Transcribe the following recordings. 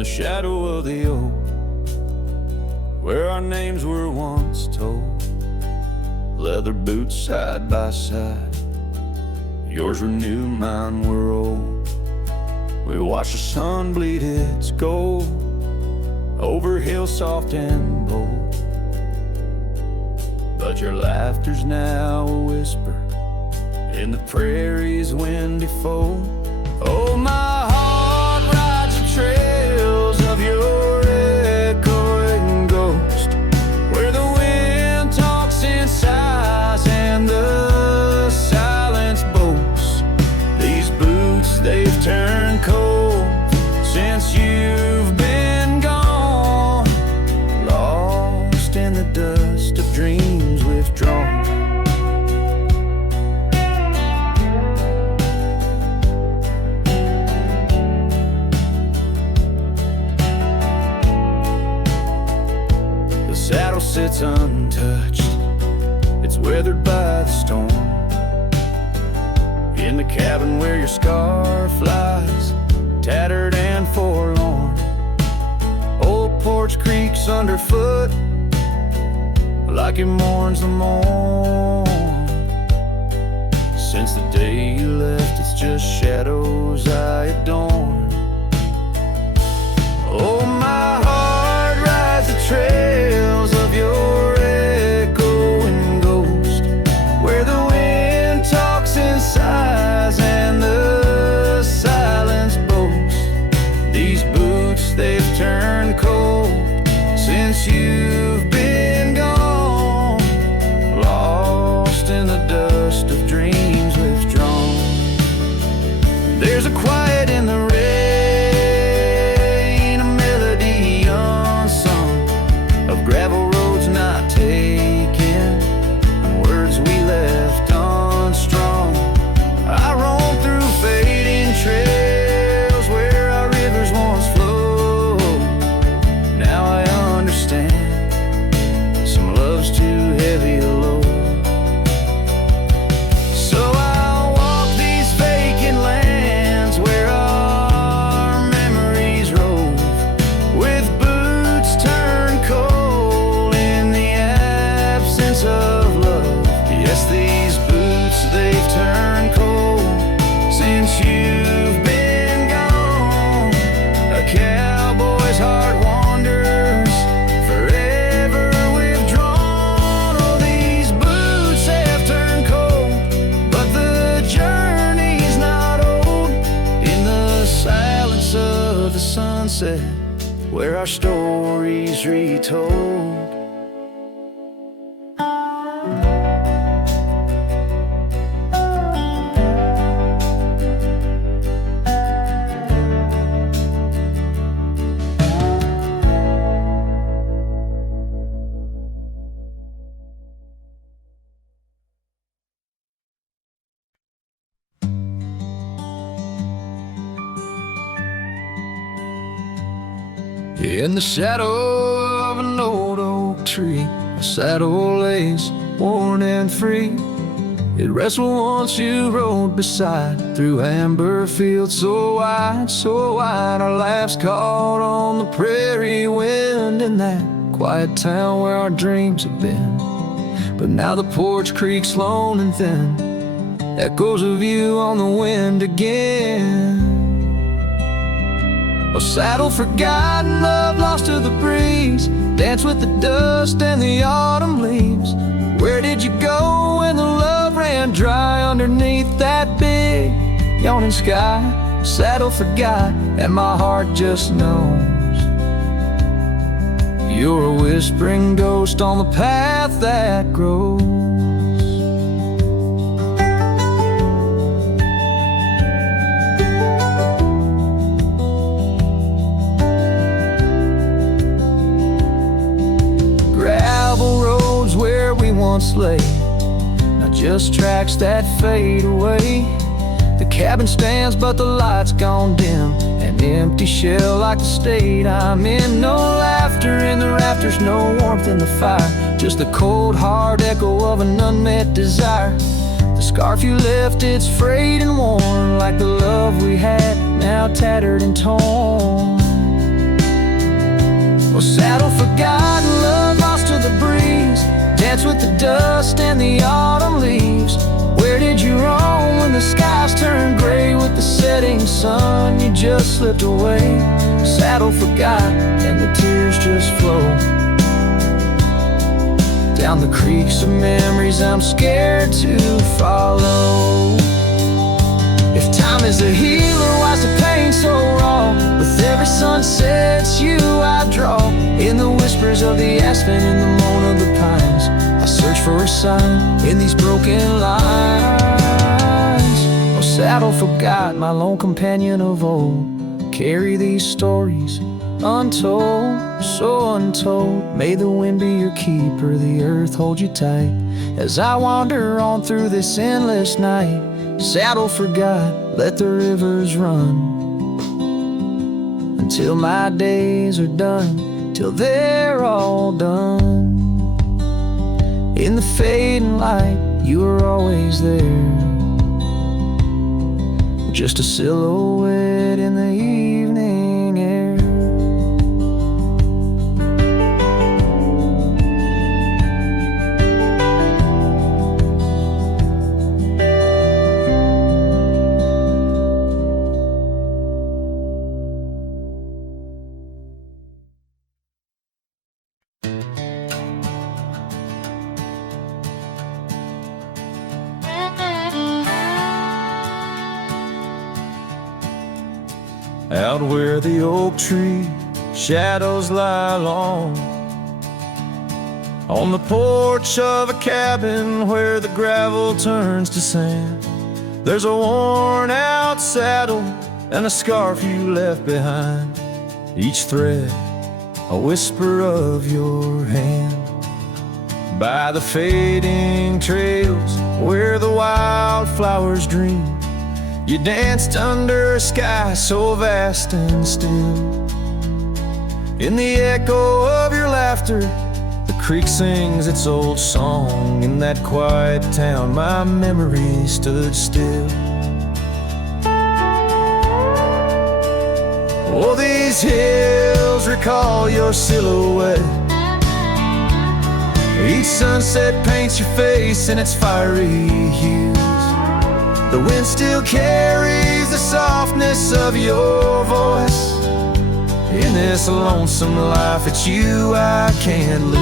the shadow of the oak, where our names were once told. Leather boots side by side, yours were new, mine were old. We watched the sun bleed its gold over hills soft and bold. But your laughter's now a whisper in the prairie's windy fold. Oh, my heart rides the trails of your echoing ghost, where the wind talks in sighs and the silence boasts. These boots, they've turned cold since you've been gone, lost in the dust of dreams withdrawn. Saddle sits untouched, it's weathered by the storm. In the cabin where your scar flies, tattered and forlorn. Old porch creaks underfoot, like it mourns the morn. Since the day you left, it's just shadows I adorn. Oh, my heart rides the trails of your echoing ghost, where the wind talks in sighs and the silence boasts. These boots, they've turned cold since you've been gone, lost in the dust of dreams withdrawn. There's a quiet in the rain, a melody unsung, of gravel roads not taken, and words we left unstrung. I roam through fading trails where our rivers once flowed. Now I understand, some love's too heavy a load. So I'll walk these vacant lands where our memories rove, with boots turned cold in the absence of love. Yes, these boots, they've turned cold since you've been gone. A cowboy's heart wanders, forever withdrawn. Oh, these boots have turned cold, but the journey's not old. In the silence of the sunset, where our stories retold. In the shadow of an old oak tree, a saddle lays worn and free. It rests where once you rode beside, through amber fields so wide. Our laughs caught on the prairie wind in that quiet town where our dreams have been. But now the porch creaks lone and thin, echoes of you on the wind again. A saddle forgotten, love lost to the breeze, dance with the dust and the autumn leaves. Where did you go when the love ran dry underneath that big yawning sky? A saddle forgot, and my heart just knows you're a whispering ghost on the path that grows. Where we once lay, not just tracks that fade away. The cabin stands but the light's gone dim, an empty shell like the state I'm in. No laughter in the rafters, no warmth in the fire, just the cold hard echo of an unmet desire. The scarf you left, it's frayed and worn, like the love we had, now tattered and torn. Oh, saddle forgotten, love lost to the breeze, dance with the dust and the autumn leaves. Where did you roam when the skies turned gray? With the setting sun, you just slipped away. Saddle forgot, and the tears just flow down the creeks of memories I'm scared to follow. If time is a healer, why's the pain so raw? With every sunset, it's you I draw. In the whispers of the aspen, in the moan of the pines, I search for a sign in these broken lines. Oh, saddle forgot, my lone companion of old, carry these stories untold, so untold. May the wind be your keeper, the earth hold you tight, as I wander on through this endless night. Saddle forgot, let the rivers run until my days are done, till they're all done. In the fading light, you were always there, just a silhouette in the evening air. Out where the oak tree shadows lie long, on the porch of a cabin where the gravel turns to sand, there's a worn out saddle and a scarf you left behind, each thread a whisper of your hand. By the fading trails where the wildflowers dream, you danced under a sky so vast and still. In the echo of your laughter, the creek sings its old song. In that quiet town, my memory stood still. Oh, these hills recall your silhouette. Each sunset paints your face in its fiery hues. The wind still carries the softness of your voice. In this lonesome life, it's you I can't lose.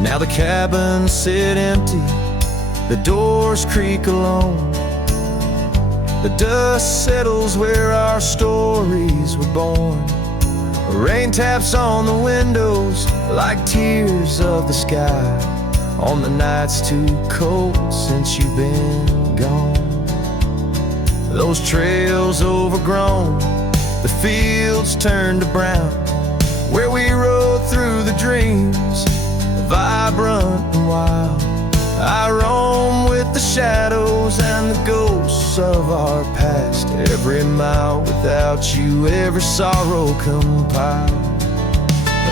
Now the cabins sit empty, the doors creak alone. The dust settles where our stories were born. Rain taps on the windows like tears of the sky, on the nights too cold since you've been gone. Those trails overgrown, the fields turned to brown, where we rode through the dreams, vibrant and wild. I roam with the shadows and the ghosts of our past, every mile without you, every sorrow compiled.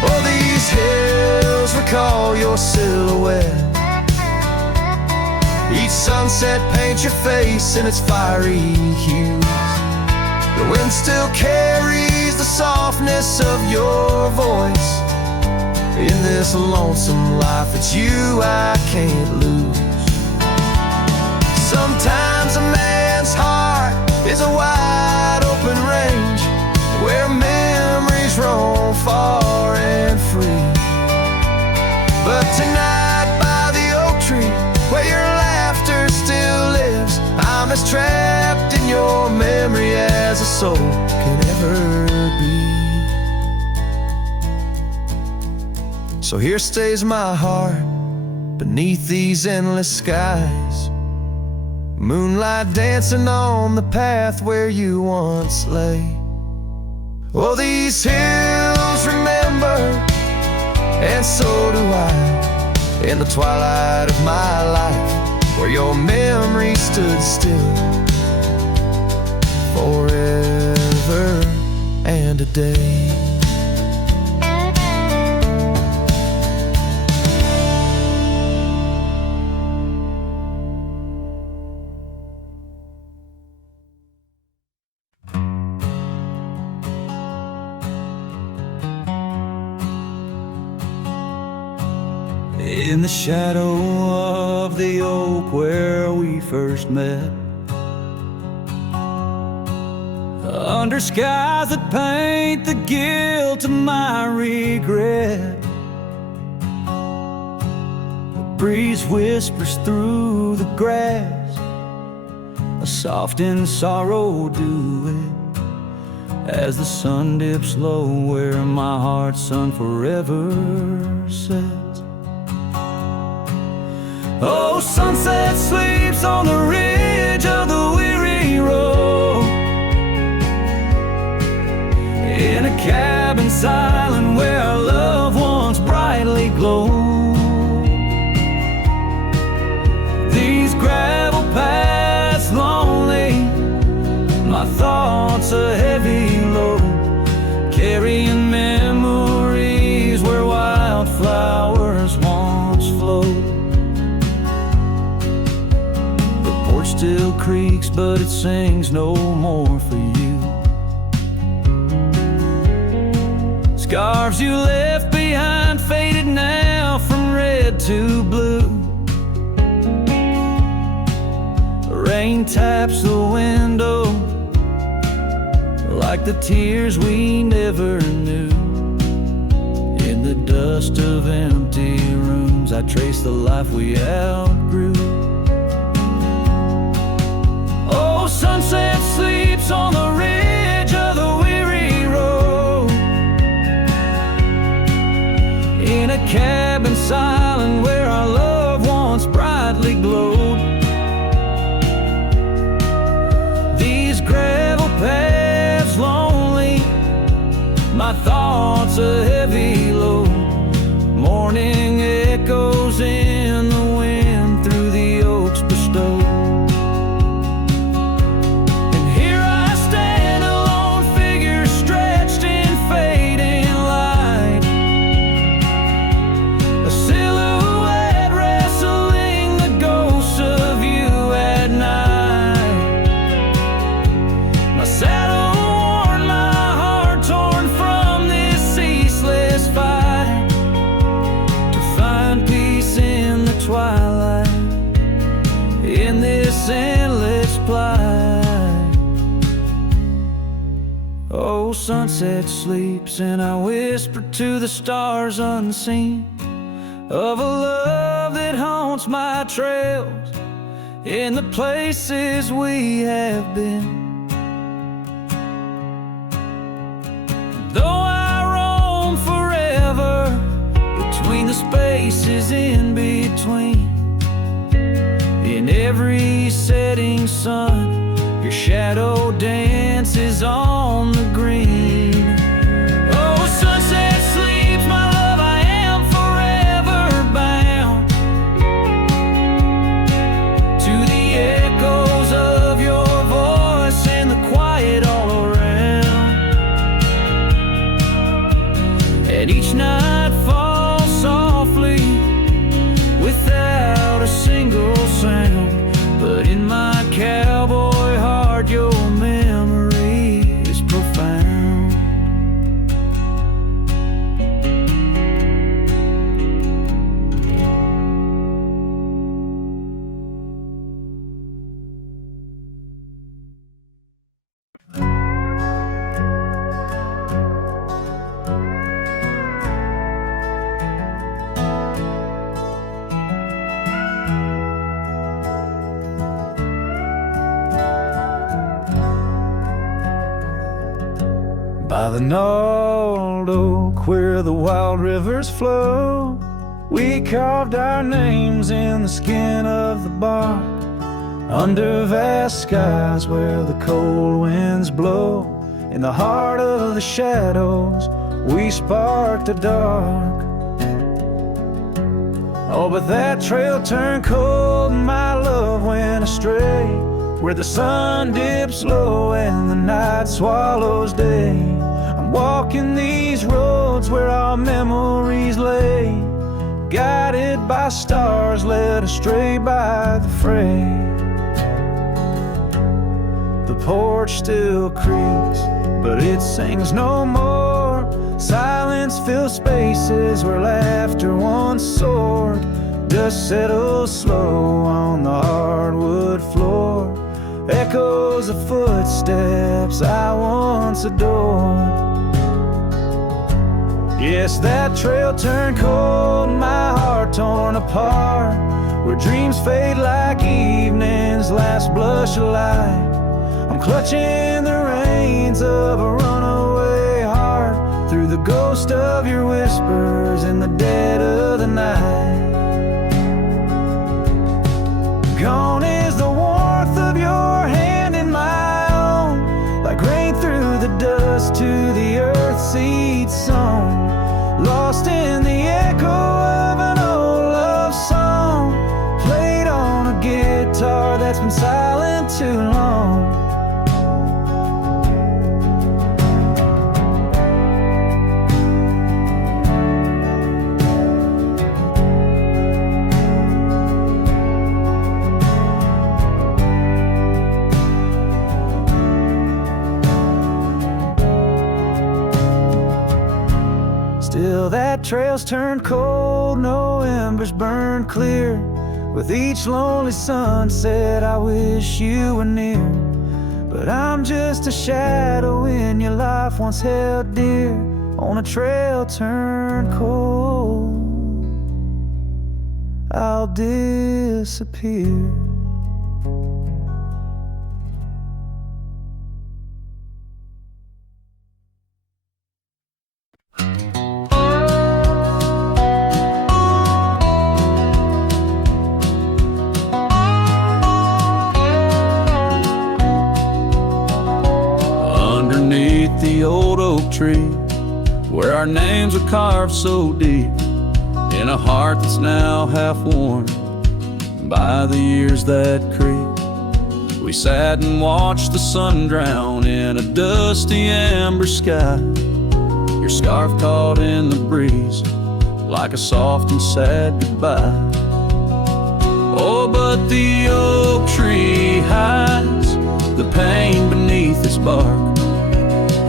Oh, these hills recall your silhouette. Each sunset paints your face in its fiery hues. The wind still carries the softness of your voice. In this lonesome life, it's you I can't lose. Sometimes a man's heart is a wide open range, where memories roam far and free. But tonight by the oak tree, where your laughter still lives, I'm as trapped in your memory as a soul can ever be. So here stays my heart beneath these endless skies, moonlight dancing on the path where you once lay. Oh, these hills remember, and so do I, in the twilight of my life, where your memory stood still forever and a day. in the shadow of the oak where we first met, under skies that paint the guilt of my regret. The breeze whispers through the grass, a soft and sorrow duet, as the sun dips low where my heart's sun forever sets. Oh, sunset sleeps on the ridge of the weary road, in a cabin silent where our love once brightly glowed. These gravel paths lonely, my thoughts a heavy load, carrying memories where wildflowers once flowed. The porch still creaks, but it sings no more for you. Scarves you left behind faded now from red to blue. Rain taps the window like the tears we never knew. In the dust of empty rooms, I trace the life we outgrew. Oh, sunset sleeps on the ridge of the weary road, in a cabin silent where our love once brightly glowed. These gravel paths lonely, my thoughts a heavy load, morning echoes in the wind through the oaks bestowed. And here I stand, a lone figure stretched in fading light, a silhouette wrestling the ghosts of you at night. My saddle worn, my heart torn from this ceaseless fight, to find peace in the twilight, in this endless plight. Oh, sunset sleeps and I whisper to the stars unseen of a love that haunts my trails in the places we have been. Though I roam forever between the spaces in between, in every setting sun, your shadow dances on the green. Oh, sunset sleeps, my love, I am forever bound to the echoes of your voice and the quiet all around. And each night falls softly without a single sound, but in my cowboy heart your memory is profound. By the gnarled oak where the wild rivers flow, we carved our names in the skin of the bark. Under vast skies where the cold winds blow, in the heart of the shadows we sparked the dark. Oh, but that trail turned cold and my love went astray, where the sun dips low and the night swallows day. I'm walking these roads where our memories lay, guided by stars led astray by the fray. The porch still creaks, but it sings no more. Silence fills spaces where laughter once soared. Dust settles slow on the hardwood floor. Echoes of footsteps I once adored. Yes, that trail turned cold, my heart torn apart, where dreams fade like evening's last blush of light. I'm clutching the reins of a runaway heart, through the ghost of your whispers in the dead of the night. Gone is the warmth of your hand in my own, like rain through the dust to the earth seed sown. Lost in the echo of an old love song, played on a guitar that's been silent too long. Still that trail's turned cold, no embers burn clear. With each lonely sunset I wish you were near. But I'm just a shadow in your life once held dear, on a trail turned cold. I'll disappear. The old oak tree, where our names are carved so deep, in a heart that's now half worn by the years that creep. We sat and watched the sun drown in a dusty amber sky, your scarf caught in the breeze like a soft and sad goodbye. Oh, but the oak tree hides the pain beneath its bark,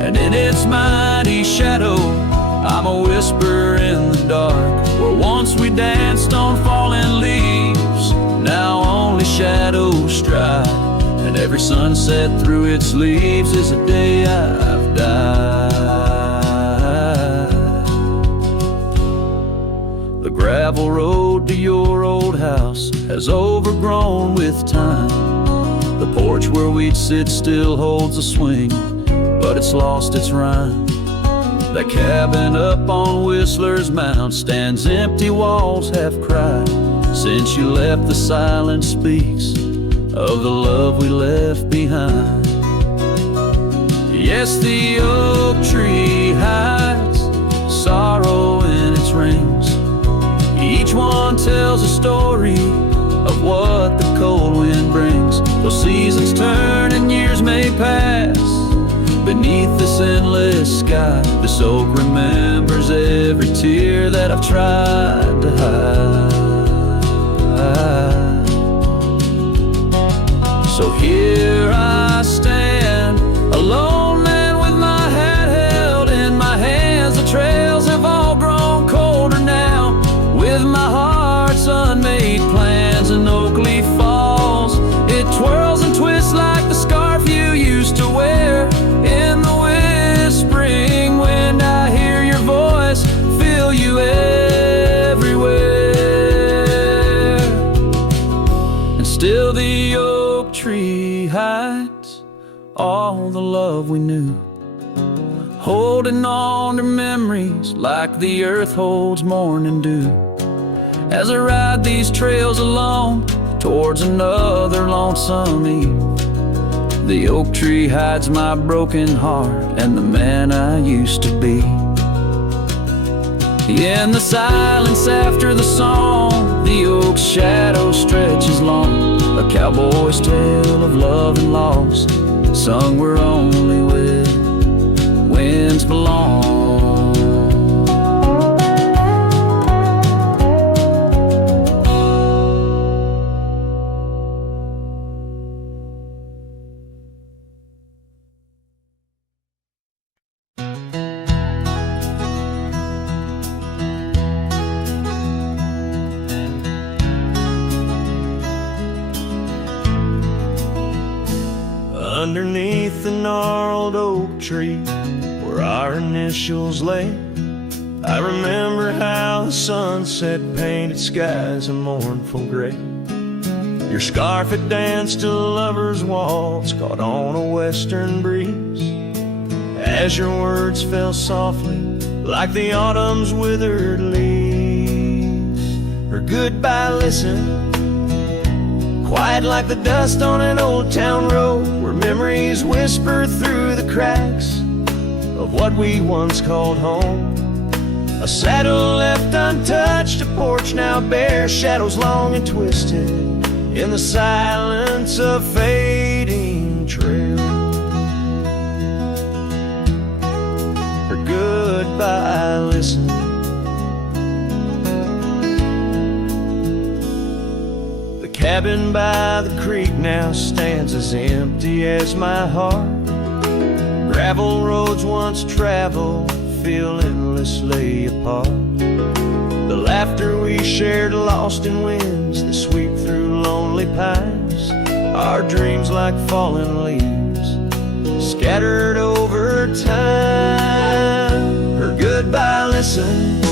and in its mighty shadow, I'm a whisper in the dark. Where once we danced on fallen leaves, now only shadows stride, and every sunset through its leaves is a day I've died. The gravel road to your old house has overgrown with time. The porch where we'd sit still holds a swing, but it's lost its rhyme. That cabin up on Whistler's Mound stands empty, walls have cried. Since you left, the silence speaks of the love we left behind. Yes, the oak tree hides sorrow in its rings. Each one tells a story of what the cold wind brings. Those seasons turn and years may pass beneath this endless sky. This oak remembers every tear that I've tried to hide. So here I stand, alone and with my hat held in my hands. The trails have all grown colder now, with my heart's unmade plans. And oak leaf falls, it twirls and twists like the scarf you used to wear. In the whispering wind I hear your voice, feel you everywhere. And still the oak tree hides all the love we knew, holding on to memories like the earth holds morning dew. As I ride these trails alone towards another lonesome eve, the oak tree hides my broken heart and the man I used to be. In the silence after the song, the oak's shadow stretches long, a cowboy's tale of love and loss, sung where only winds belong. tree where our initials lay. I remember how the sunset painted skies a mournful gray. Your scarf had danced a lover's waltz caught on a western breeze, as your words fell softly like the autumn's withered leaves. Her goodbye listened, quiet like the dust on an old town road, where memories whisper through the cracks of what we once called home. A saddle left untouched, a porch now bare, shadows long and twisted in the silence of fading trail. Her goodbye listen. The cabin by the creek now stands as empty as my heart. Gravel roads once traveled feel endlessly apart. The laughter we shared lost in winds that sweep through lonely pines. Our dreams like fallen leaves scattered over time. Her goodbye listened,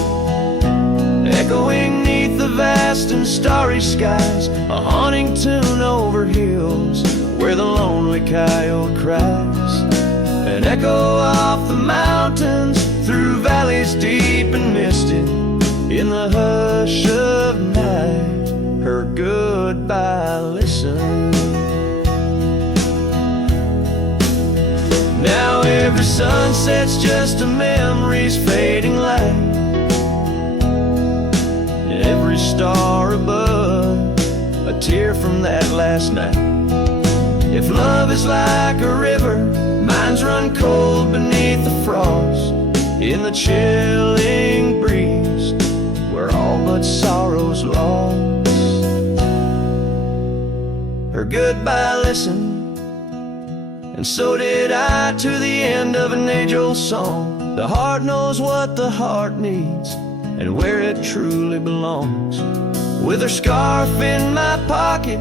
echoing neath the vast and starry skies, a haunting tune over hills where the lonely coyote cries. An echo off the mountains through valleys deep and misted in the hush of night. Her goodbye listen. Now every sunset's just a memory's fading light, and every star above a tear from that last night. If love is like a river, mine's run cold beneath the frost, in the chilling breeze where all but sorrow's lost. Her goodbye listened, and so did I, to the end of an age-old song. The heart knows what the heart needs and where it truly belongs. With her scarf in my pocket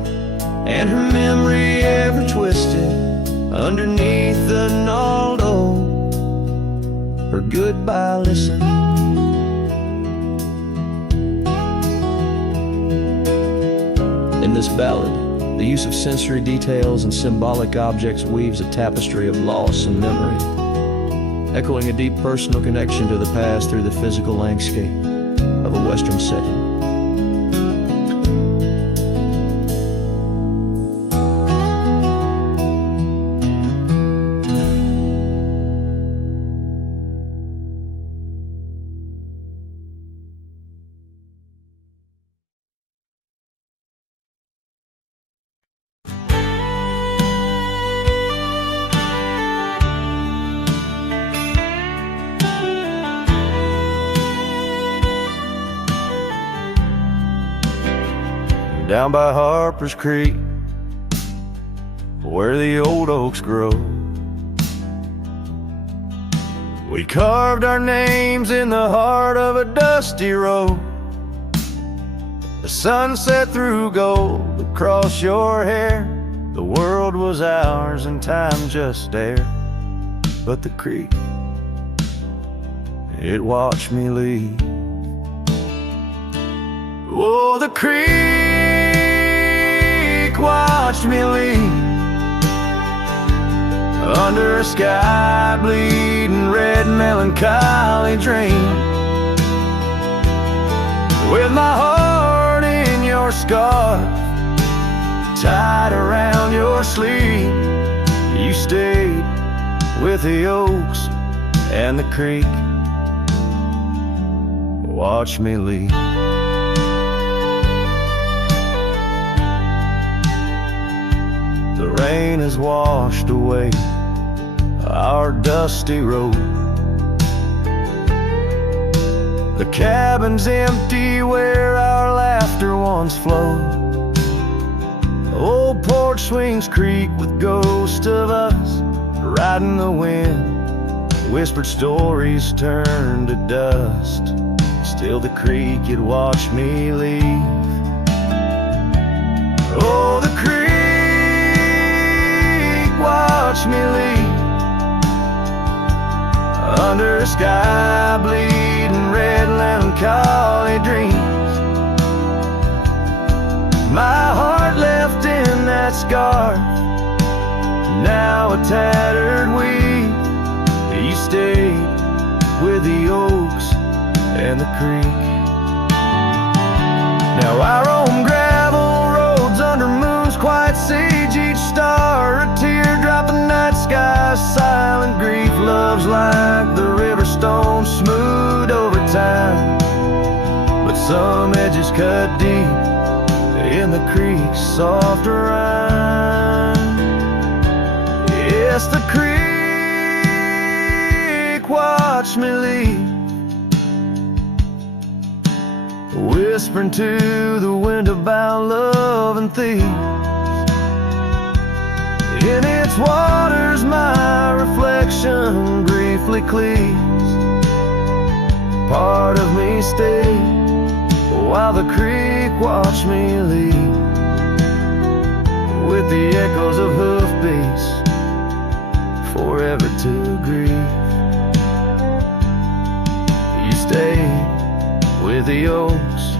and her memory ever twisted underneath the gnarled oak, her goodbye listen. In this ballad, the use of sensory details and symbolic objects weaves a tapestry of loss and memory, echoing a deep personal connection to the past through the physical landscape of a Western setting. Down by Harper's Creek, where the old oaks grow, we carved our names in the heart of a dusty road. The sunset threw gold across your hair. The world was ours and time just stared. But the creek, it watched me leave. Oh, the creek watched me leave under a sky bleeding red melancholy dream, with my heart in your scarf tied around your sleeve. You stayed with the oaks and the creek. Watch me leave. The rain has washed away our dusty road. The cabin's empty where our laughter once flowed. The old porch swings creak with ghosts of us riding the wind. Whispered stories turn to dust. Still the creek, it watched me leave. Oh, the creek watched me leave under a sky bleeding red, melancholy dreams. My heart left in that scarf, now a tattered weed. You stayed with the oaks and the creek. Now I roam gravel roads under moons quite sage, each star a teardrop, the night sky silent grief. Love's like the river stone, smooth over time, but some edges cut deep in the creek's soft rhyme. Yes, the creek watched me leave, whispering to the wind about love and thieves. In its waters my reflection briefly cleaves. Part of me stayed while the creek watched me leave, with the echoes of hoofbeats forever to grieve. You stayed with the oaks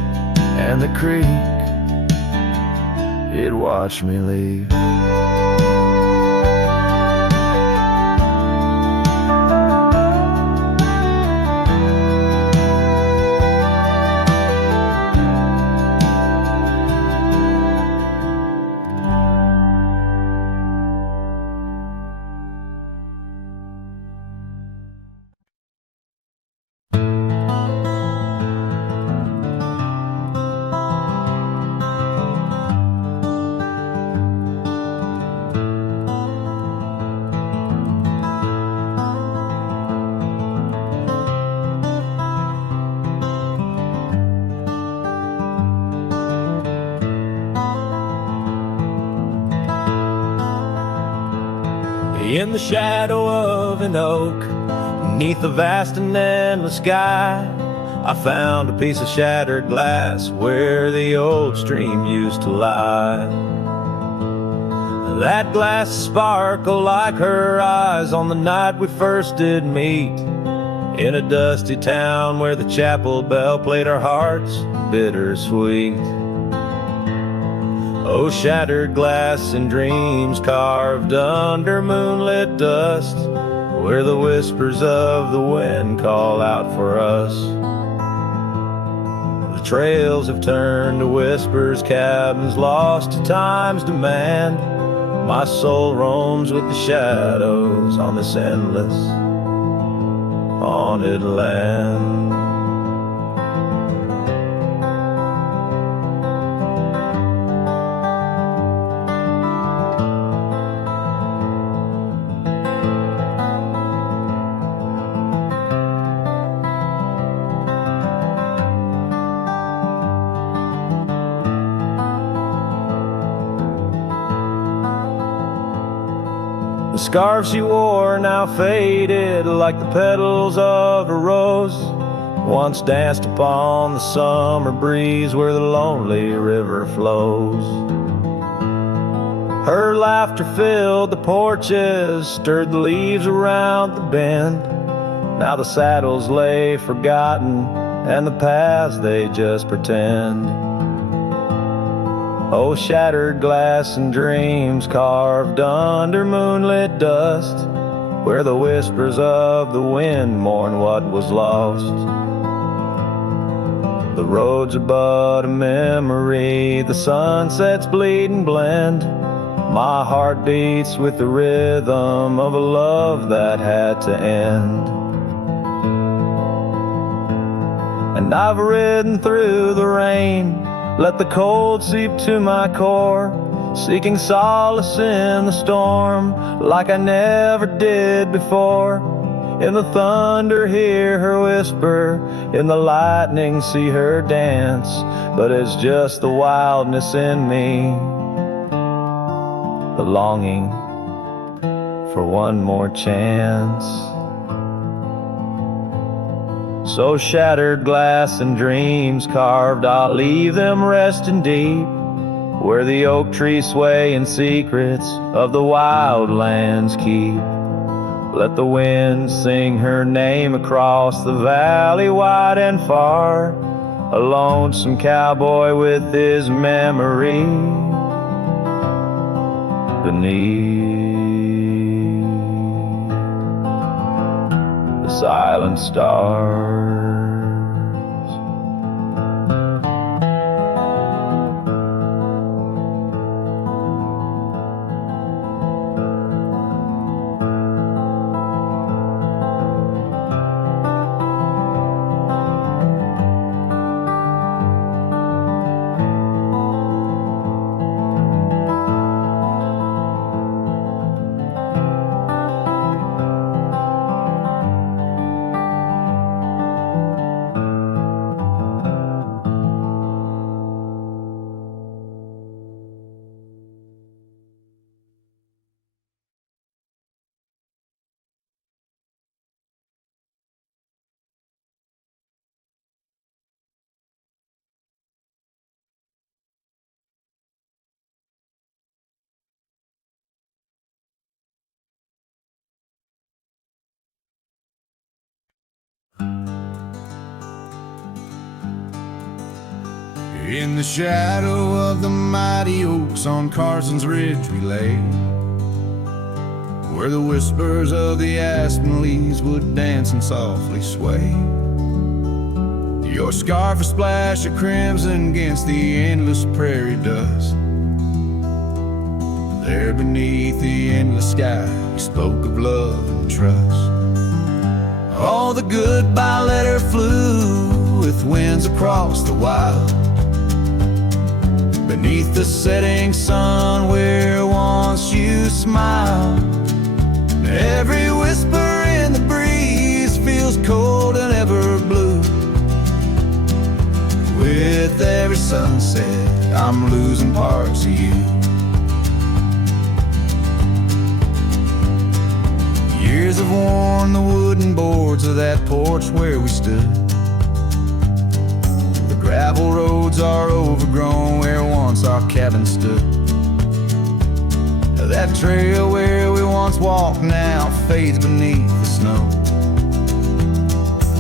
and the creek, it watched me leave. In the shadow of an oak, beneath the vast and endless sky, I found a piece of shattered glass where the old stream used to lie. That glass sparkled like her eyes on the night we first did meet, in a dusty town where the chapel bell played our hearts bittersweet. Oh, shattered glass and dreams carved under moonlit dust, where the whispers of the wind call out for us. The trails have turned to whispers, cabins lost to time's demand. My soul roams with the shadows on this endless haunted land. The scarf she wore now faded like the petals of a rose, once danced upon the summer breeze where the lonely river flows. Her laughter filled the porches, stirred the leaves around the bend. Now the saddles lay forgotten, and the paths they just pretend. Oh, shattered glass and dreams carved under moonlit dust, where the whispers of the wind mourn what was lost. The roads are but a memory, the sunsets bleed and blend. My heart beats with the rhythm of a love that had to end. And I've ridden through the rain, let the cold seep to my core, seeking solace in the storm like I never did before. In the thunder hear her whisper, in the lightning see her dance, but it's just the wildness in me, the longing for one more chance. So shattered glass and dreams carved, I'll leave them resting deep, where the oak trees sway in secrets of the wild lands keep. Let the wind sing her name across the valley wide and far. A lonesome cowboy with his memory beneath the silent stars. In the shadow of the mighty oaks on Carson's Ridge we lay, where the whispers of the aspen leaves would dance and softly sway. Your scarf a splash of crimson against the endless prairie dust. There beneath the endless sky you spoke of love and trust. All the goodbye letter flew with winds across the wild, beneath the setting sun where once you smiled. Every whisper in the breeze feels cold and ever blue. With every sunset I'm losing parts of you. Years have worn the wooden boards of that porch where we stood. The gravel roads are overgrown where once our cabin stood. That trail where we once walked now fades beneath the snow,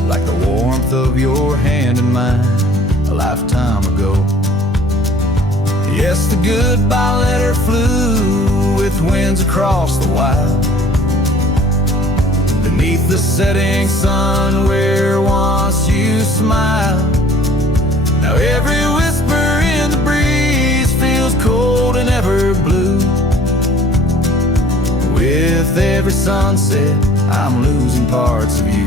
like the warmth of your hand in mine a lifetime ago. Yes, the goodbye letter flew with winds across the wild, beneath the setting sun where once you smiled. Now every whisper in the breeze feels cold and ever blue. With every sunset I'm losing parts of you.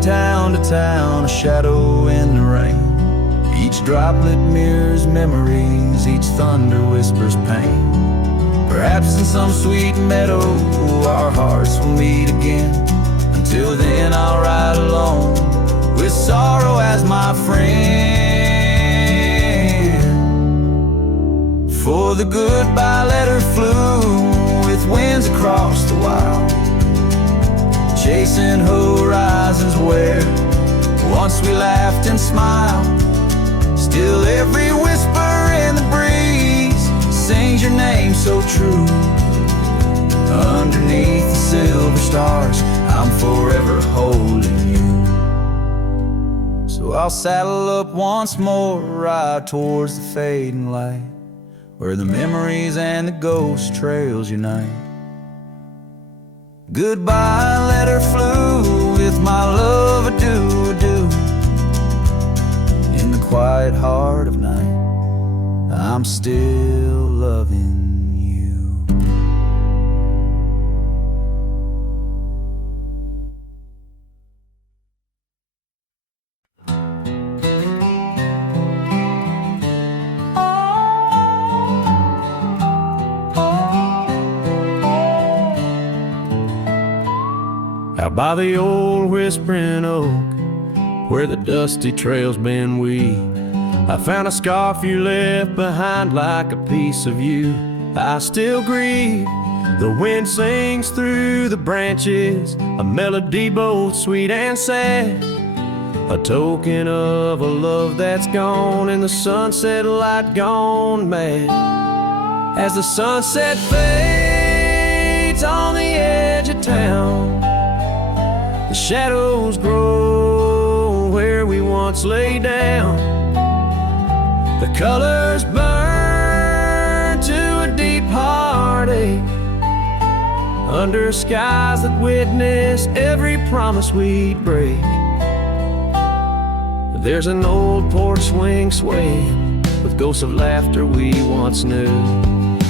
Town to town, a shadow in the rain. Each droplet mirrors memories, each thunder whispers pain. Perhaps in some sweet meadow our hearts will meet again. Until then I'll ride alone with sorrow as my friend. For the goodbye letter flew with winds across the wild, chasing horizons where once we laughed and smiled. Still every whisper in the breeze sings your name so true. Underneath the silver stars I'm forever holding you. So I'll saddle up once more, ride towards the fading light, where the memories and the ghost trails unite. Goodbye letter flew with my love adieu, adieu. In the quiet heart of night I'm still loving you. by the old whispering oak, where the dusty trail's been weaved. I found a scarf you left behind like a piece of you I still grieve. The wind sings through the branches, a melody both sweet and sad, a token of a love that's gone and the sunset light gone mad. As the sunset fades on the edge of town, the shadows grow where we once lay down. The colors burn to a deep heartache under skies that witness every promise we'd break. There's an old porch swing swaying with ghosts of laughter we once knew.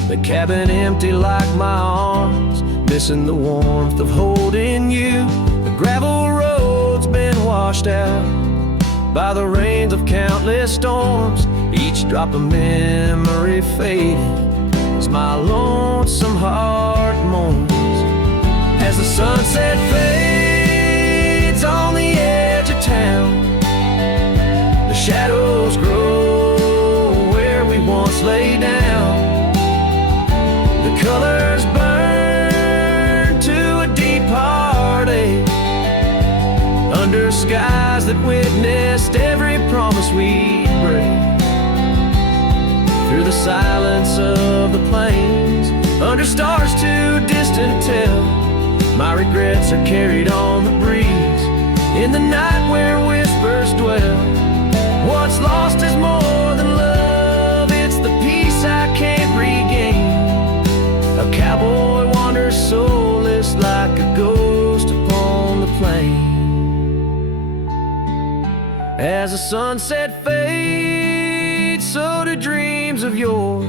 The cabin empty like my arms, missing the warmth of holding you. The gravel road's been washed out by the rains of countless storms, each drop of memory fading as my lonesome heart mourns. As the sunset fades on the edge of town, the shadows grow where we once lay down. The colors burn to a deep heartache under skies that witnessed every promise we'd break. Through the silence of the plains, under stars too distant to tell, my regrets are carried on the breeze. In the night where whispers dwell, what's lost is more than love, it's the peace I can't regain. A cowboy wanders soulless like a ghost upon the plain. As the sunset fades, so do dreams of yore.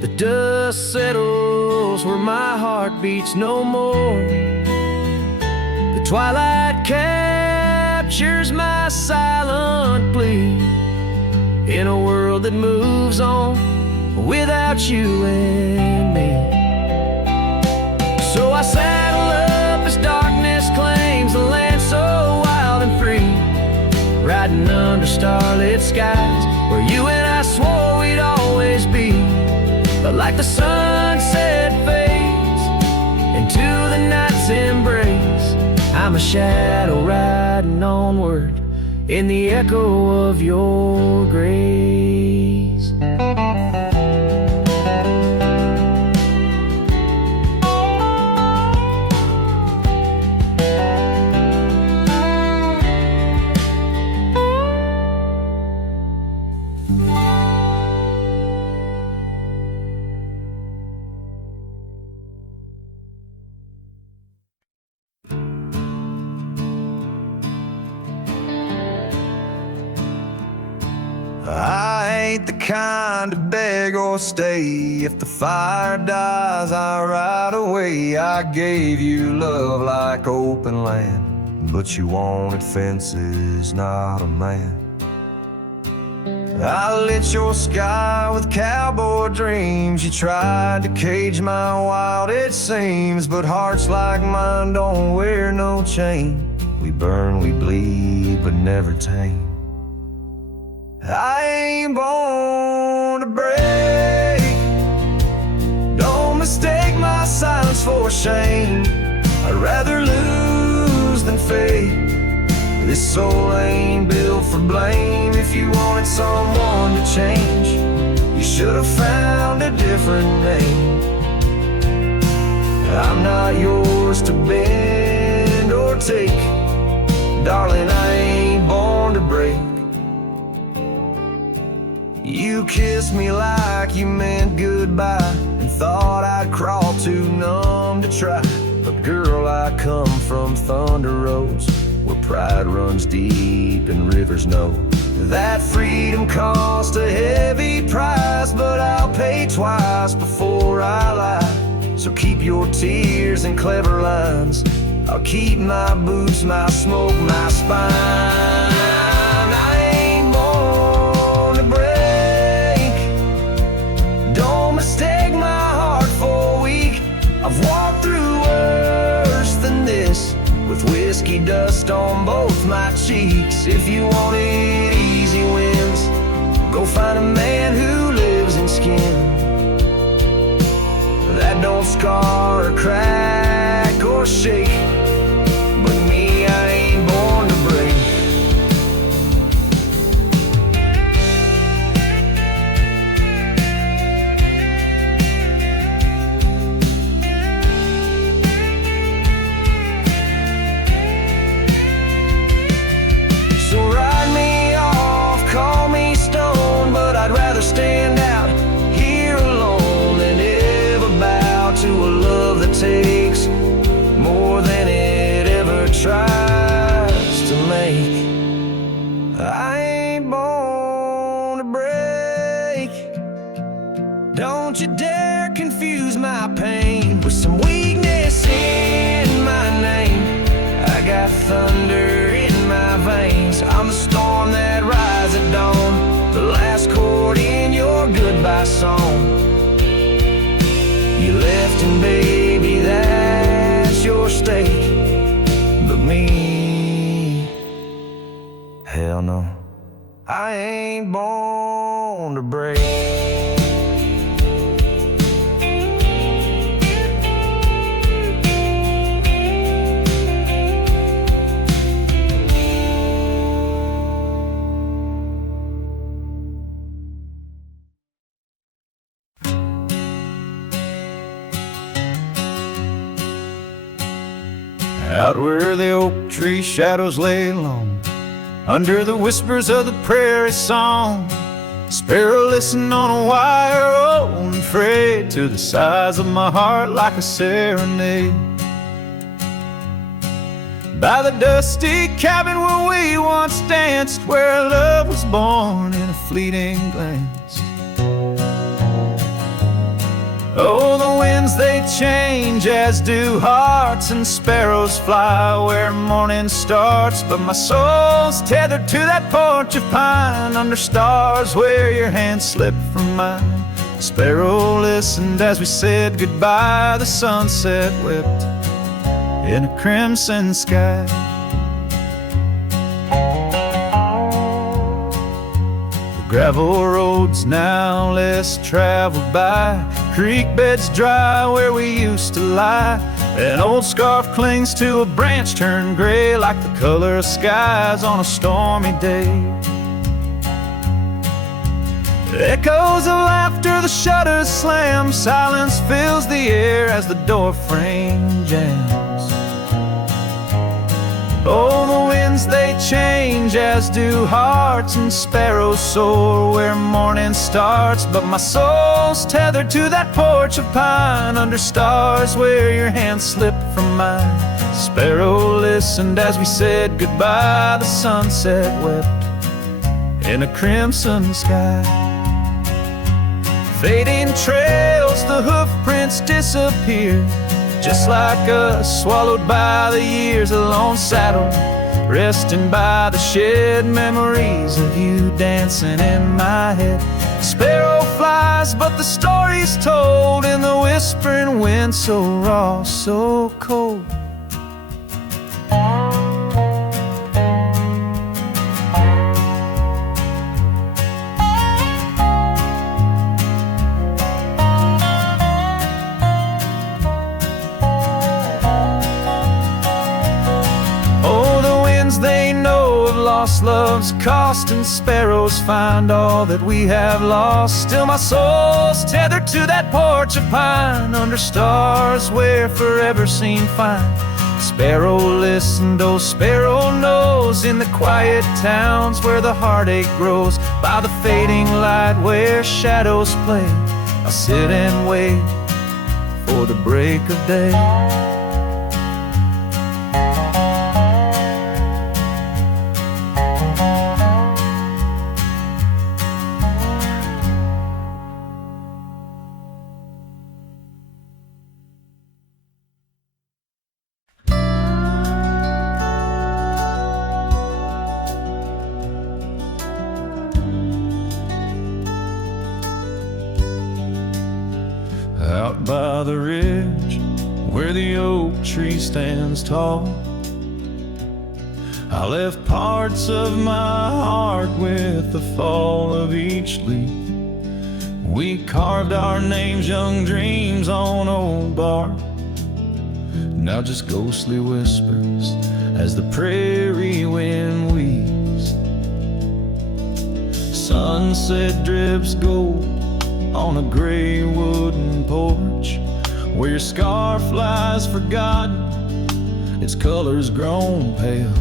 The dust settles where my heart beats no more. The twilight captures my silent plea in a world that moves on without you and me. So I saddle up as darkness claims the land so wild and free, riding under starlit skies where you and I swore we'd always be. But like the sunset fades into the night's embrace, I'm a shadow riding onward in the echo of your grace. I ain't the kind to beg or stay. If the fire dies, I ride away. I gave you love like open land, but you wanted fences, not a man. I lit your sky with cowboy dreams. You tried to cage my wild, it seems, but hearts like mine don't wear no chain. We burn, we bleed, but never tame. I ain't born to break. Don't mistake my silence for shame. I'd rather lose than fade. This soul ain't built for blame. If you wanted someone to change, you should have found a different name. I'm not yours to bend or take. Darling, I ain't born to break. You kissed me like you meant goodbye and thought I'd crawl too numb to try. But girl, I come from Thunder Roads, where pride runs deep and rivers know that freedom cost a heavy price, but I'll pay twice before I lie. So keep your tears and clever lines. I'll keep my boots, my smoke, my spine. I ain't born to break. Don't mistake my heart for weak. I've walked through worse than this. baby dust on both my cheeks. If you wanted easy wins, go find a man who lives in skin that don't scar or crack or shake. But me, I ain't born to break. So ride me off, call me stone, but I'd rather stand out here alone than ever bow to a love that takes more than it ever tries to make. I ain't born to break. Don't you dare confuse my pain with some weakness in my name. I got thunder in my veins. I'm the storm that rises at dawn, the last chord in your goodbye song. You left and baby, that's your stake. But me, hell no, I ain't born to break. Out where the oak tree shadows lay long, under the whispers of the prairie song, sparrow listen on a wire, oh, and frayed to the size of my heart like a serenade. By the dusty cabin where we once danced, where love was born in a fleeting glance. Oh, the winds they change, as do hearts, and sparrows fly where morning starts. But my soul's tethered to that porch of pine, under stars where your hand slipped from mine. Sparrow listened as we said goodbye. The sunset wept in a crimson sky. Gravel roads now less traveled by, creek beds dry where we used to lie. An old scarf clings to a branch turned gray, like the color of skies on a stormy day. Echoes of laughter, the shutters slam, silence fills the air as the door frame jams. Oh, the winds they change, as do hearts, and sparrows soar where morning starts. But my soul's tethered to that porch of pine, under stars where your hand slipped from mine. Sparrow listened as we said goodbye. The sunset wept in a crimson sky. Fading trails, the hoof prints disappear, just like us, swallowed by the years. A lone saddle, resting by the shed, memories of you dancing in my head. Sparrow flies, but the story's told in the whispering wind, so raw, so cold. They know of lost love's cost, and sparrows find all that we have lost. Still my soul's tethered to that porch of pine, under stars where forever seemed fine. Sparrow listened, oh sparrow knows, in the quiet towns where the heartache grows. By the fading light where shadows play, I'll sit and wait for the break of day. Out by the ridge where the oak tree stands tall, I left parts of my heart with the fall of each leaf. We carved our names, young dreams on old bark. Now just ghostly whispers as the prairie wind weaves. Sunset drips gold on a gray wooden porch, where your scarf lies forgotten, its colors grown pale.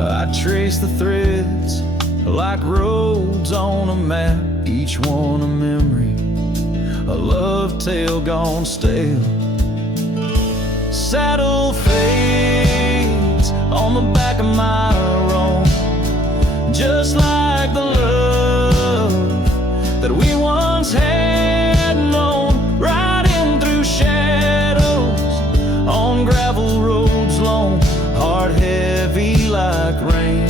I trace the threads like roads on a map, each one a memory, a love tale gone stale. Saddle fades on the back of my roan, just like the love that we once had known, riding through shadows on gravel roads long, heart heavy like rain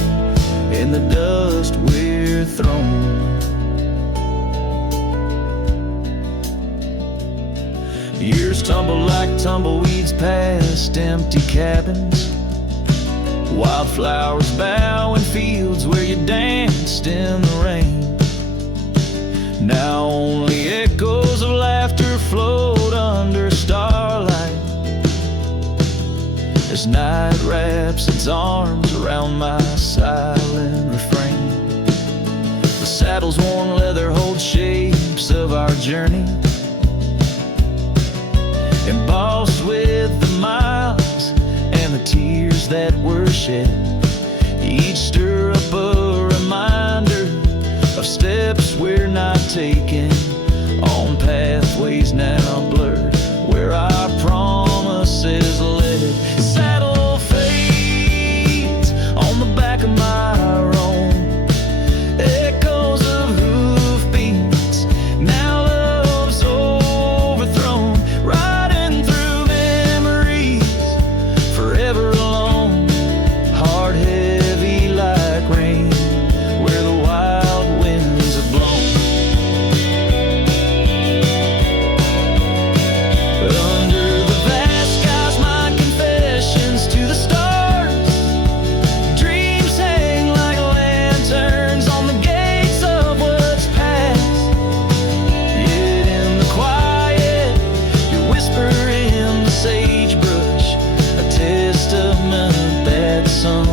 in the dust we're thrown. Years tumble like tumbleweeds past empty cabins, wildflowers bow in fields where you danced in the rain. Now only echoes of laughter float under starlight as night wraps its arms around my silent refrain. The saddle's worn leather holds shapes of our journey, embossed with the miles and the tears that were shed. Each stir up a reminder of steps we're not taking, on pathways now blurred where our promises led. Saddle fades on the back of my roan, echoes of hoofbeats, now love's overthrown, riding through memories forever alone, heart heavy like rain where the wild winds have blown. Under the vast skies, my confessions to the stars, dreams hang like lanterns on the gates of what's past. Yet in the quiet, you whisper in the sagebrush, a testament that some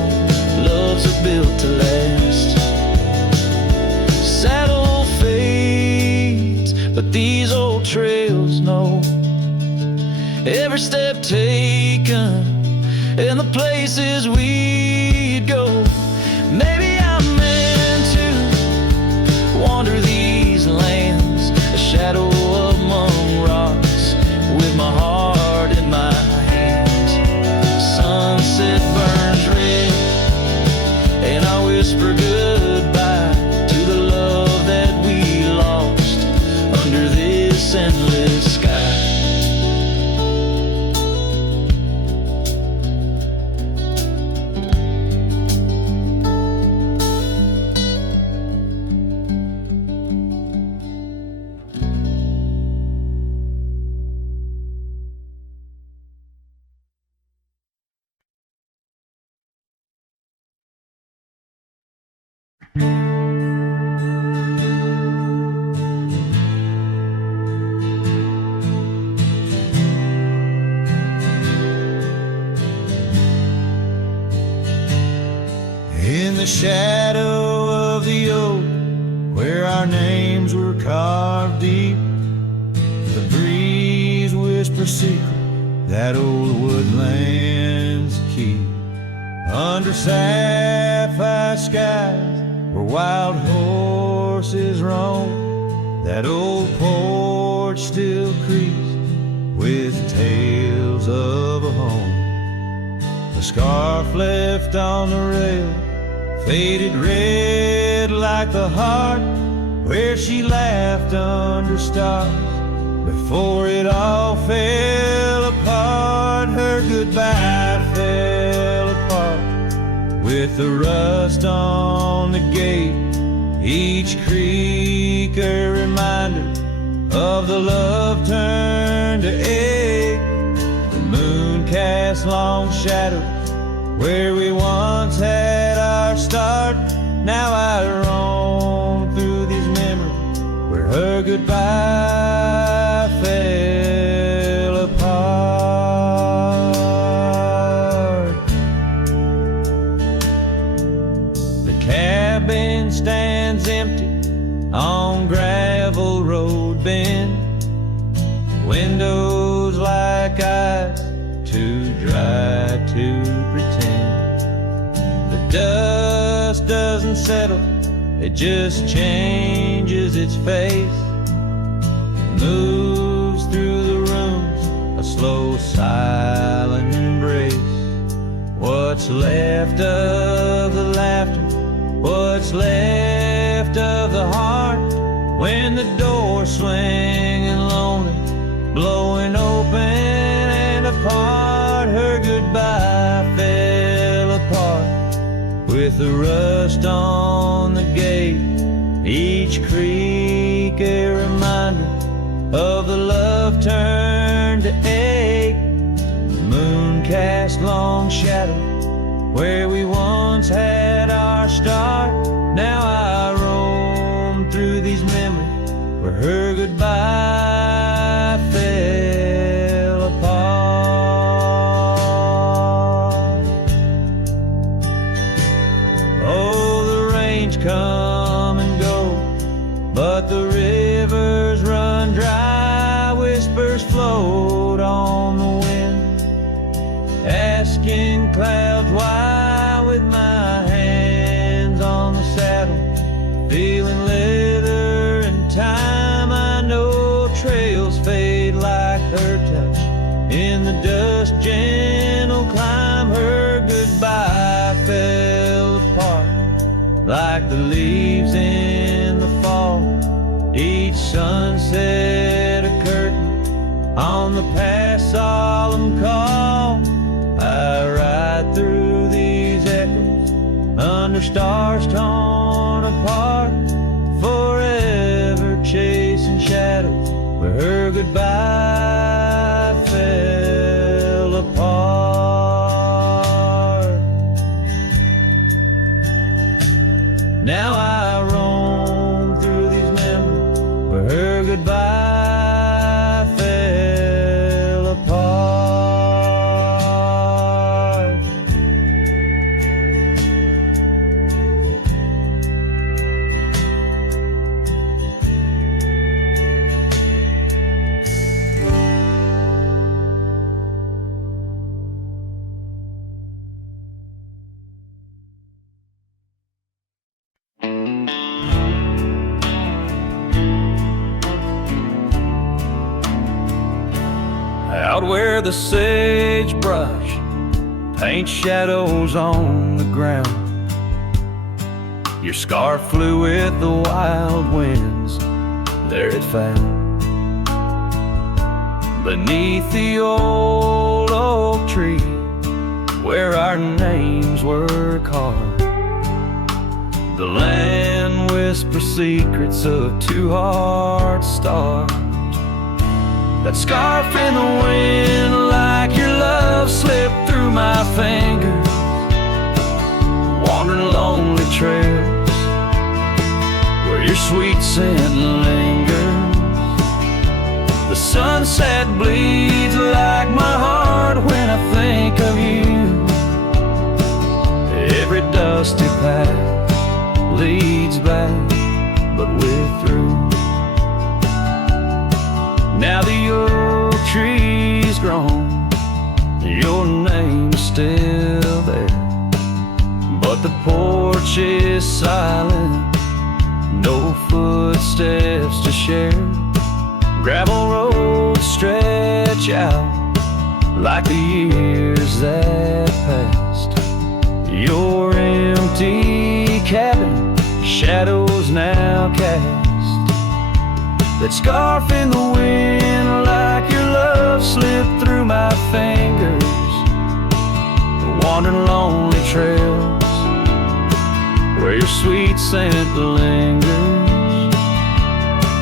loves are built to last. Saddle fades, but these old trails know every step taken and the places we'd go. Maybe I'm meant to wander these lands, a shadow among rocks, with my heart in my hands. Sunset burns red, and I whisper goodbye to the love that we lost under this endless sky. In the shadow of the oak, where our names were carved deep, the breeze whispers secret that old woodlands keep. Under sapphire skies where wild horses roam, that old porch still creaks with tales of a home. A scarf left on the rail, faded red like the heart where she laughed under stars before it all fell apart. Her goodbye fell apart with the rust on the gate, each creak a reminder of the love turned to ache. The moon cast long shadows where we once had our start. Now I roam through these memories where her goodbye fell apart. The cabin stands empty on gravel road bend, windows like eyes too dry to pretend. The dust doesn't settle, it just changes its face, moves through the rooms, a slow silent embrace. What's left of the laughter, what's left of the heart, when the door swinging lonely, blowing open and apart. Her goodbye fell apart with the rust on the gate, each creak a reminder of the love turned to ache. The moon cast long shadow where we once had our start. Now I roam through these memories where her goodbye fell apart. Oh, the rains come and go, but the rivers run dry. Whispers float on the wind, asking clouds why. With my hands on the saddle, feeling leather and time, I know trails fade like her touch in the dust. Gentle climb, her goodbye fell apart like the leaves in the fall. Each sunset a curtain on the past solemn call. I ride through these echoes under stars torn apart, forever chasing shadows where her goodbye fell apart. Now I roam through these memories where her goodbye fell apart. Out where the sagebrush paints shadows on the ground, your scarf flew with the wild winds, there it found. Beneath the old oak tree where our names were carved, the land whispers secrets of two hearts starved. That scarf in the wind, like your love slipped through my fingers, wandering lonely trails where your sweet scent lingers. The sunset bleeds like my heart when I think of you. Every dusty path leads back, but we're through. Now the oak tree's grown, your name's still there, but the porch is silent, no footsteps to share. Gravel roads stretch out like the years that passed. Your empty cabin, shadows now cast. That scarf in the wind, like your love slipped through my fingers, wandering lonely trails where your sweet scent lingers.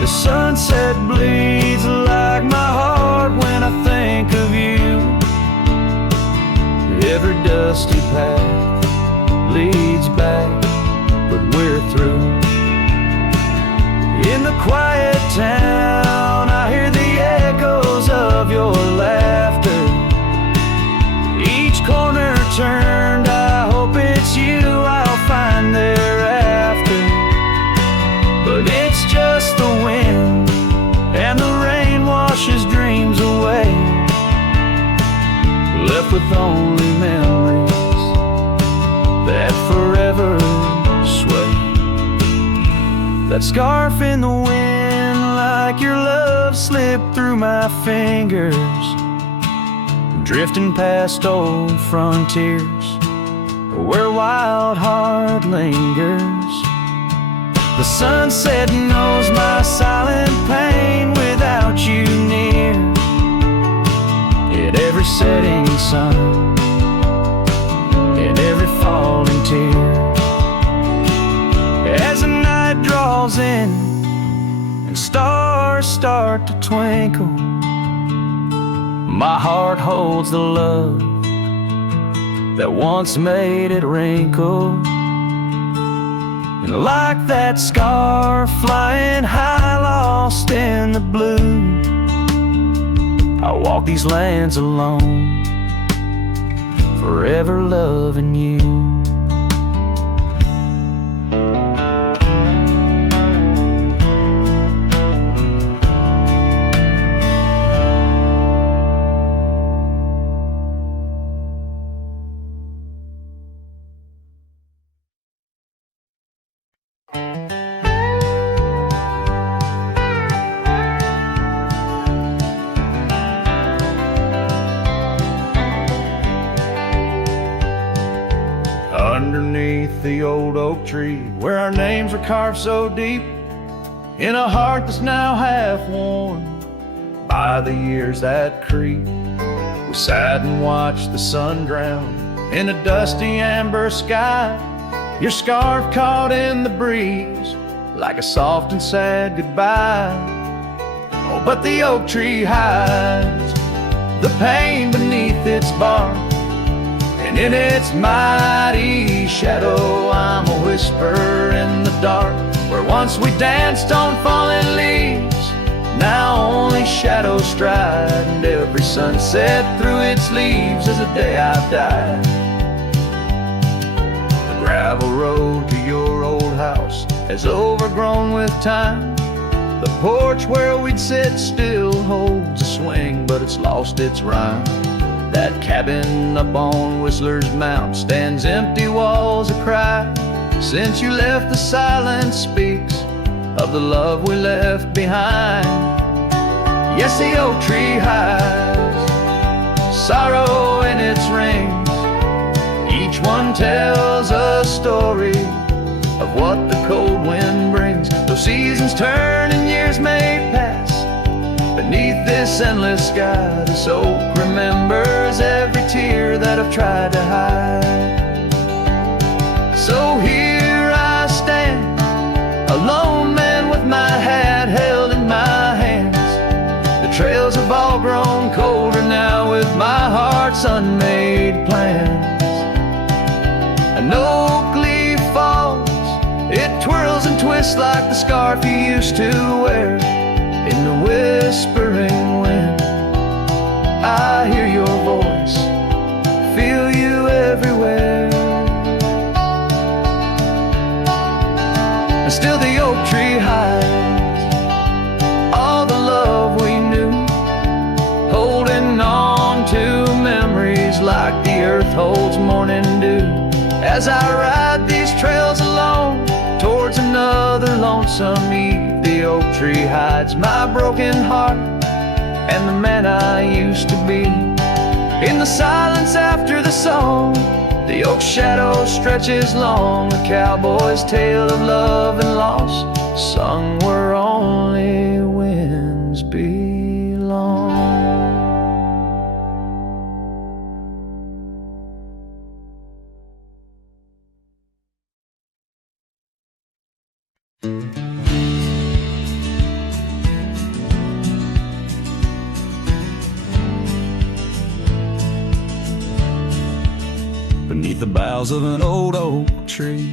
The sunset bleeds like my heart when I think of you. Every dusty path leads back, but we're through. In the quiet town, I hear the echoes of your laughter. Each corner turned, I hope it's you I'll find thereafter. But it's just the wind, and the rain washes dreams away, left with only memories that forever sway. That scarf in the wind, like your love slipped through my fingers, drifting past old frontiers where wild heart lingers. The sunset knows my silent pain without you near. In every setting sun, in every falling tear, as the night draws in and stars start to twinkle, my heart holds the love that once made it wrinkle. And like that scar flying high, lost in the blue, I walk these lands alone, forever loving you. Underneath the old oak tree, where our names were carved so deep, in a heart that's now half worn by the years that creep, we sat and watched the sun drown in a dusty amber sky. Your scarf caught in the breeze like a soft and sad goodbye. Oh, but the oak tree hides the pain beneath its bark, and in its mighty shadow I'm a whisper in the dark. Where once we danced on fallen leaves, now only shadows stride, and every sunset through its leaves is a day I've died. The gravel road to your old house has overgrown with time. The porch where we'd sit still holds a swing, but it's lost its rhyme. That cabin up on Whistler's Mount stands empty, walls a cry. Since you left, the silence speaks of the love we left behind. Yes, the oak tree hides sorrow in its rings. Each one tells a story of what the cold wind brings. Though seasons turn and years may pass, beneath this endless sky, this oak remembers every tear that I've tried to hide. So here I stand, a lone man with my hat held in my hands. The trails have all grown colder now with my heart's unmade plans. An oak leaf falls, it twirls and twists like the scarf you used to wear. In the whispering wind, I hear your voice, feel you everywhere. And still the oak tree hides all the love we knew, holding on to memories like the earth holds morning dew. As I ride these trails alone towards another lonesome eve, the oak tree hides my broken heart and the man I used to be. In the silence after the song, the oak shadow stretches long, a cowboy's tale of love and loss, sung where only winds belong. the boughs of an old oak tree,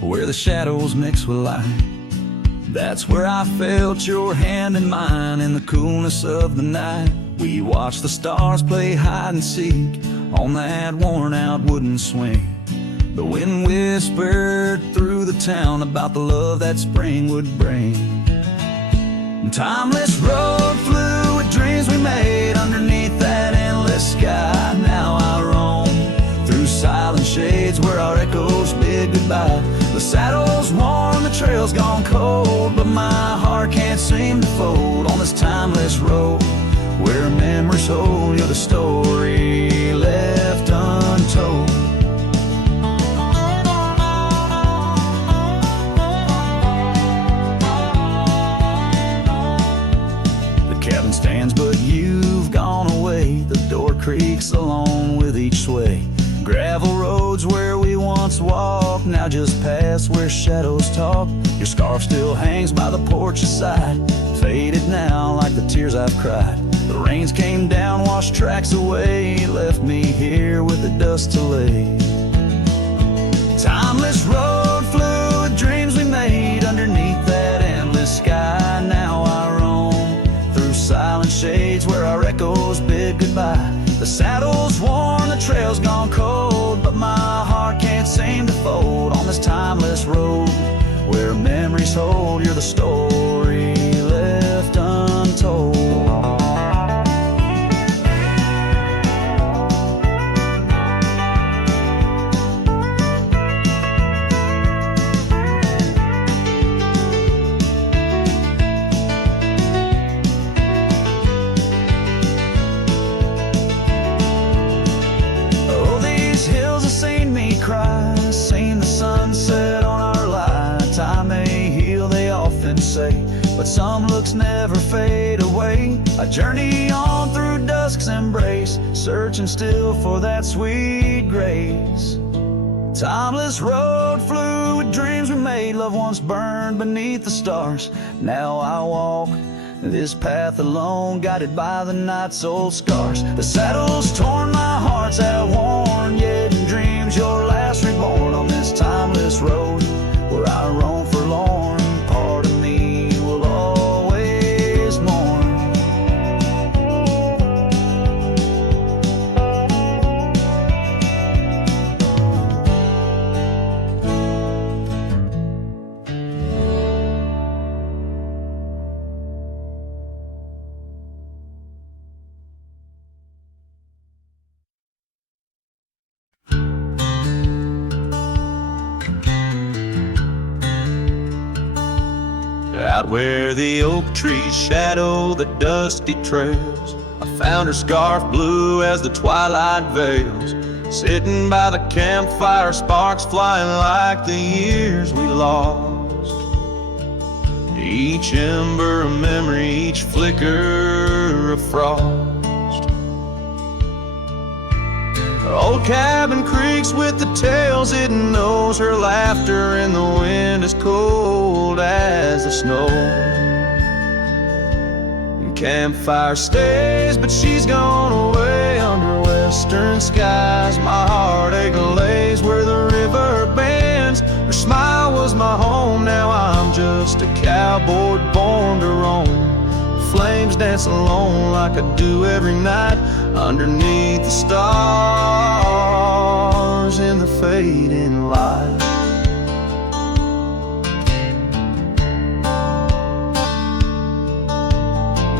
where the shadows mix with light. That's where I felt your hand in mine in the coolness of the night. We watched the stars play hide and seek on that worn-out wooden swing. The wind whispered through the town about the love that spring would bring. Timeless road flew with dreams we made underneath that endless sky. Now I roam through silent shades where our echoes bid goodbye. The saddle's worn, the trail's gone cold, but my heart can't seem to fold on this timeless road where memories hold. You're the story left untold. Stands, but you've gone away. The door creaks along with each sway. Gravel roads where we once walked now just pass where shadows talk. Your scarf still hangs by the porch's side, faded now like the tears I've cried. The rains came down, washed tracks away, left me here with the dust to lay. Timeless road flew with dreams we made underneath that endless sky. Now I roam silent shades where our echoes bid goodbye. The saddle's worn, the trail's gone cold, but my heart can't seem to fold on this timeless road where memories hold. You're the story left untold. But some looks never fade away. I journey on through dusk's embrace, searching still for that sweet grace. Timeless road flew with dreams we made. Love once burned beneath the stars. Now I walk this path alone, guided by the night's old scars. The saddle's torn, my heart's outworn, yet in dreams you're last reborn on this timeless road where I roam forlorn. Part of me will always mourn. Out where the oak trees shadow the dusty trails, I found her scarf blue as the twilight veils. Sitting by the campfire, sparks flying like the years we lost. Each ember a memory, each flicker a frost. Her old cabin creaks with the tales it knows. Her laughter in the wind is cold as the snow. And campfire stays, but she's gone away under western skies. My heartache lays where the river bends. Her smile was my home, now I'm just a cowboy born to roam. Flames dance alone like I do every night underneath the stars in the fading light.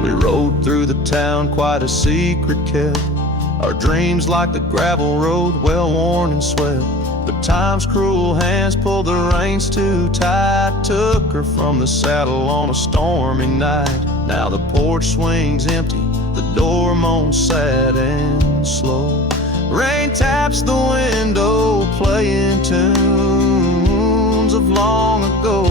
We rode through the town, quite a secret kept. Our dreams like the gravel road, well worn and swept. But time's cruel hands pulled the reins too tight, took her from the saddle on a stormy night. Now the porch swings empty, the door moans sad and slow. Rain taps the window, playing tunes of long ago.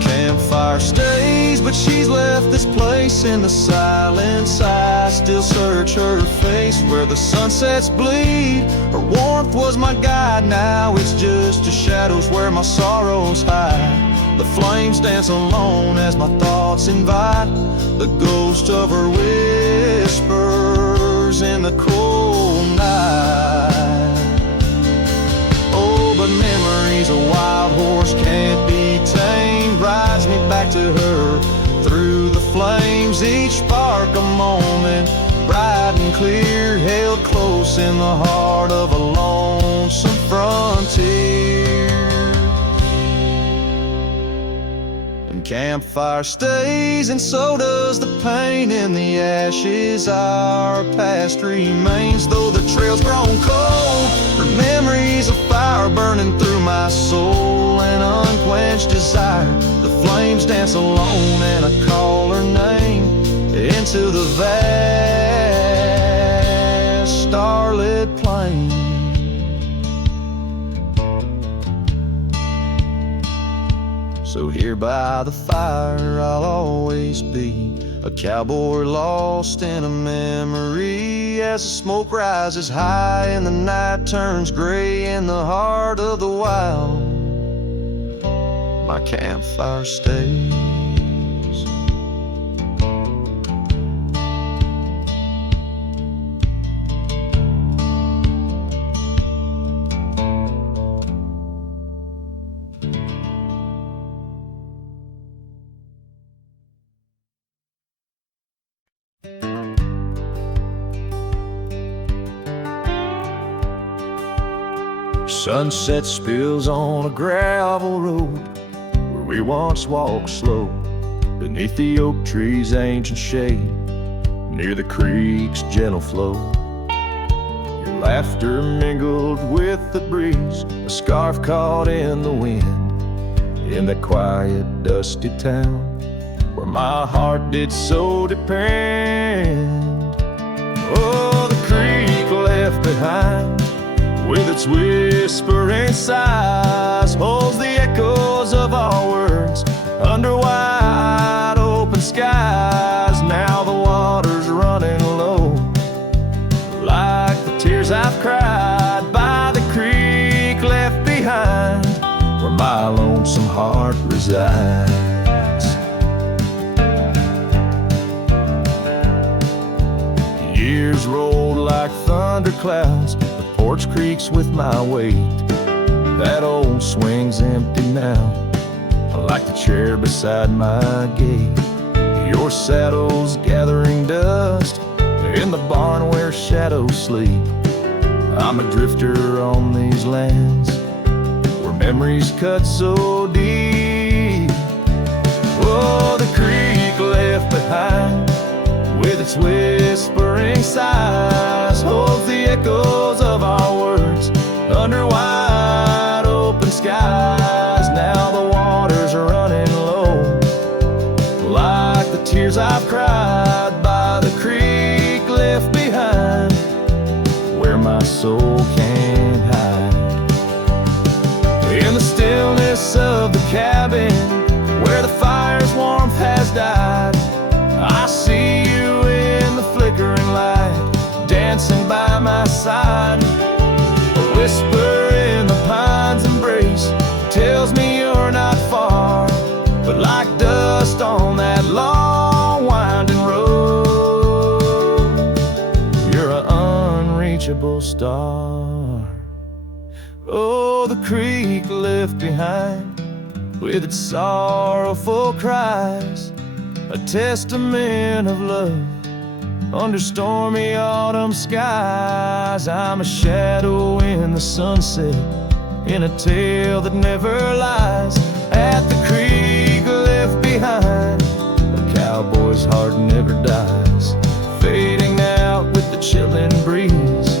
Campfire stays, but she's left this place in the silence. I still search her face where the sunsets bleed. Her warmth was my guide, now it's just the shadows where my sorrows hide. The flames dance alone as my thoughts invite the ghost of her whispers in the cold night. the heart of a lonesome frontier. And campfire stays, and so does the pain in the ashes. Our past remains, though the trail's grown cold. Her memories of fire burning through my soul, and unquenched desire. The flames dance alone, and I call her name into the vast starlit plain. So here by the fire I'll always be, a cowboy lost in a memory. As the smoke rises high and the night turns gray in the heart of the wild, my campfire stays. Sunset spills on a gravel road where we once walked slow, beneath the oak trees' ancient shade, near the creek's gentle flow. Your laughter mingled with the breeze, a scarf caught in the wind, in that quiet, dusty town where my heart did so depend. Oh, the creek left behind, with its whispering sighs, holds the echoes of our words under wide open skies. Now the water's running low, like the tears I've cried by the creek left behind, where my lonesome heart resides. Years rolled like thunder clouds, porch creaks with my weight. That old swing's empty now, like the chair beside my gate. Your saddle's gathering dust in the barn where shadows sleep. I'm a drifter on these lands where memories cut so deep. Oh, the creek left behind, with its whispering sighs, holds the echoes of our words under wide open skies. Now the water's running low, like the tears I've cried by the creek left behind, where my soul can't hide. In the stillness of the cabin, where the fire's warmth has died, I see you in the flickering light, dancing by my side. A whisper in the pine's embrace tells me you're not far, but like dust on that long winding road, you're an unreachable star. Oh, the creek left behind, with its sorrowful cries, a testament of love under stormy autumn skies. I'm a shadow in the sunset, in a tale that never lies. At the creek left behind, a cowboy's heart never dies, fading out with the chilling breeze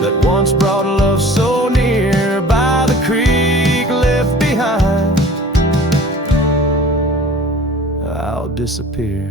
that once brought love so near. By the creek left behind, I'll disappear.